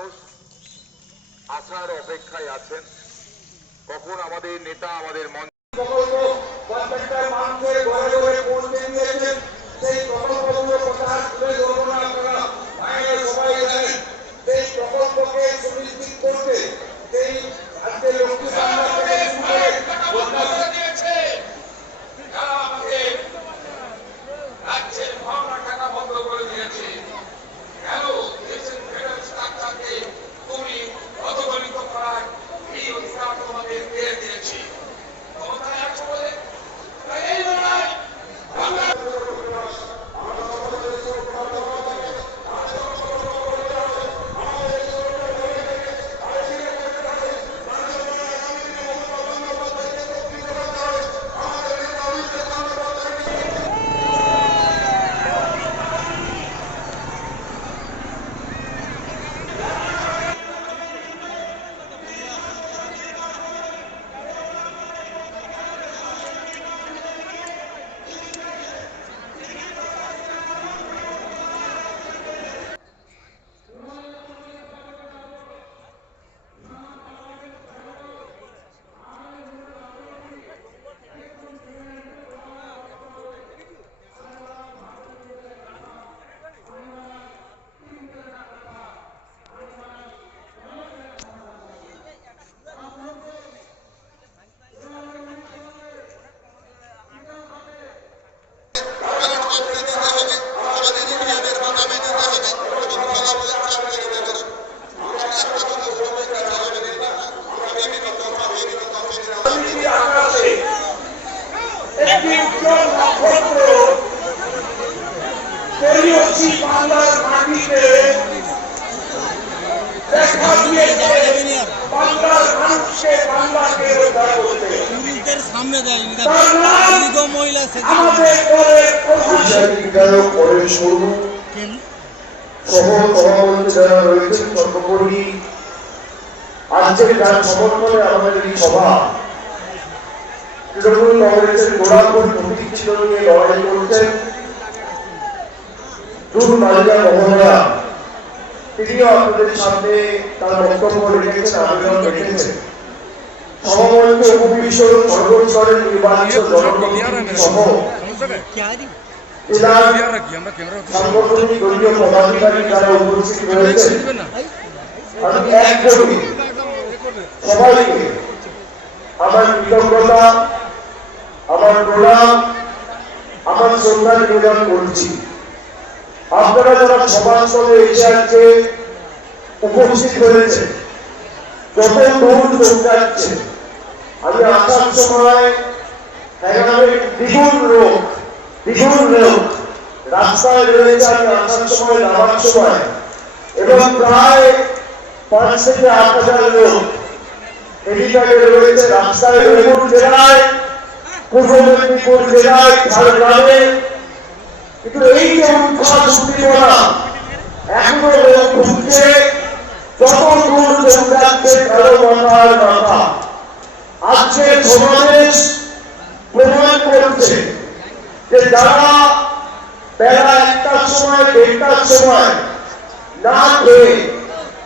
মানুষ আসার অপেক্ষায় আছেন। কখন আমাদের নেতা আমাদের মঞ্চ উজ্জ্বল নক্ষত্র তেলিয়সি বাংলার মাটিতে দেখা দিয়েছে বাংলার মানুষকে বাংলাকে রক্ষা করতে সামনে দেয় তার নাম দীর্ঘ মহিলা আমাদের দলের প্রধান বিধায়ক পরেশ মুর্মু সহ সভাপতি যারা রয়েছেন সর্বোপরি আজকের যার সমর্থনে আমাদের এই সভা তৃণমূল কংগ্রেসের গোড়াপুর প্রতীক ছিল নিয়ে লড়াই করছেন। দূর মালিকা মহোদয়া, তিনিও আপনাদের সামনে তার বক্তব্য রেখেছেন, আবেদন রেখেছেন। সমমঞ্চ উপবিশ্ব সর্বস্তরের নির্বাচিত জনপ্রতিনিধি সহ সাংগঠনিক দলীয় পদাধিকারী যারা উপস্থিত রয়েছেন। আমি এক করি, সবাইকে আমার কৃতজ্ঞতা আমার প্রণাম আমার শ্রদ্ধা নিবেদন করছি। আপনারা যারা সমাজস্থলে এসে আজকে উপস্থিত হয়েছে যত দূর চৌকাচ্ছে আমি আসার সময় দ্বিগুণ লোক দ্বিগুণ লোক রাস্তায় রয়েছে আমি আসার সময় নামার সময়, এবং প্রায় পাঁচ থেকে আট হাজার লোক, এদিকে রয়েছে রাস্তায় জেলায় পূর্ব মেদিনীপুর জেলায় ঝাড়গ্রামে কিন্তু এই যে উৎখাত উদ্দীপনা এখনও ঢুকছে যত দূর চৌকাচ্ছে কারও মাথার মাথা আজকে সমাবেশ প্রমাণ করছে যে যারা বেলা একটার সময় দেড়টার সময় না খেয়ে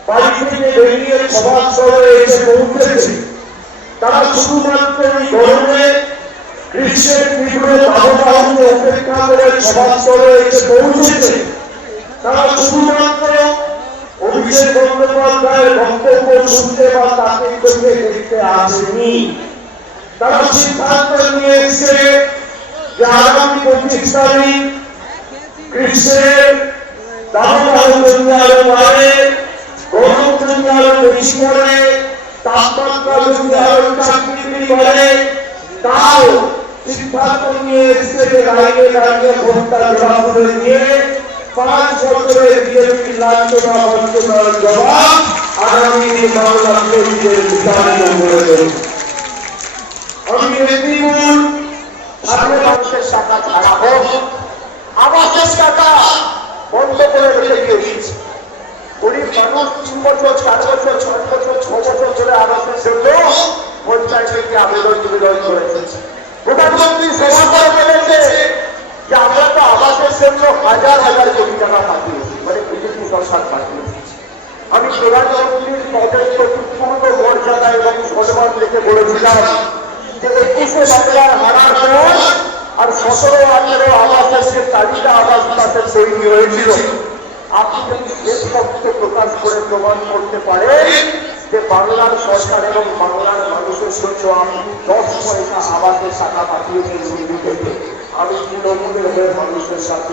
বাড়ি থেকে বেরিয়ে সভাস্থলে এসে পৌঁছেছে তারা শুধুমাত্র এই গরমে গ্রীষ্মের তীব্র দাবদাহকে উপেক্ষা করে সভাস্থলে এসে পৌঁছেছে। তারা শুধুমাত্র অভিষেক বন্দ্যোপাধ্যায়ের বক্তব্য শুনতে বা তাকে চোখে দেখতে আসেনি। তারা সিদ্ধান্ত নিয়েছে যে আগামী পঁচিশ তারিখ গ্রীষ্মের দাবদাহ যদি আরও বাড়ে, গরম যদি আরও বেশি করে তাপমাত্রা যদি আরও চাকরি করে। তাও সিদ্ধান্ত নিয়ে দাঁড়িয়ে ভোটটা জমা করে করে করে রেখে দিয়েছি। গরিব মানুষ তিন বছর, চার বছর, ছয় ছ বছর ধরে আবাসের জন্য পঞ্চায়েতে গিয়ে আবেদন নিবেদন করেছে প্রধানমন্ত্রী সভা করে বলেছে যে আমরা তো আবাসের জন্য হাজার হাজার কোটি টাকা পাঠিয়েছি মানে বিজেপি সরকার পাঠিয়েছি। আমি প্রধানমন্ত্রীর পদের প্রতি পূর্ণ মর্যাদা এবং সম্মান রেখে বলেছিলাম যে একুশে বাংলার হারার পর আর সতেরো আঠেরো আবাসের যে তালিকা আবাস তাদের তৈরি হয়েছিল। আপনি যদি শেষ শব্দ প্রকাশ করে প্রমাণ করতে পারেন যে বাংলার সরকার এবং বাংলার মানুষের জন্য আপনি দশ পয়সা আবাসের টাকা দিল্লি থেকে আমি তৃণমূলের হয়ে মানুষের সাথে